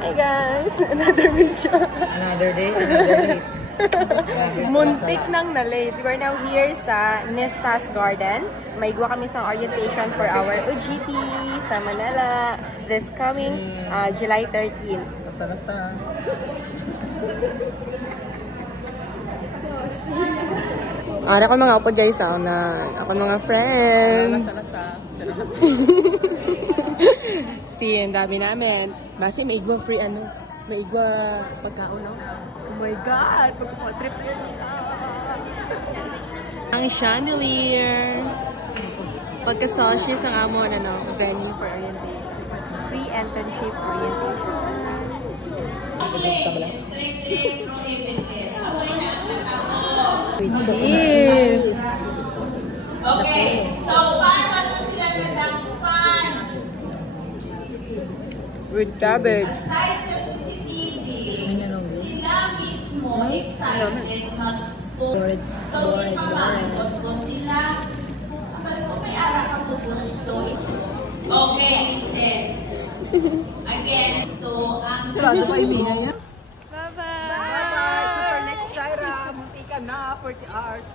Hi guys! Another video. Another day, another day. Muntik nang na-late. We're now here sa Nistas Garden. May gawa kami sa orientation for our UGT sa Manila this coming July 13. Kasalasan. Ara ko mga upod guys, ako mga friends. See, ang dami namin. Basi may igwa free may igwa pagkaon, no? Oh my God! Pagka-trip yun. Ang chandelier. Pagka-solstice ang amon, venue for orientation. Free internship orientation. Cheese! Okay, so paano sila nagdakupan? With cabbage. Aside sa CCTV, sila mismo excited mag-vote. So, ito mag-vote ko sila. Sabi ko, may aral ako gusto. Okay, I said. Again, ito ang... Sarado pa ibigay niya. Bye-bye! Super next Syra! Munti ka na, 40 hours.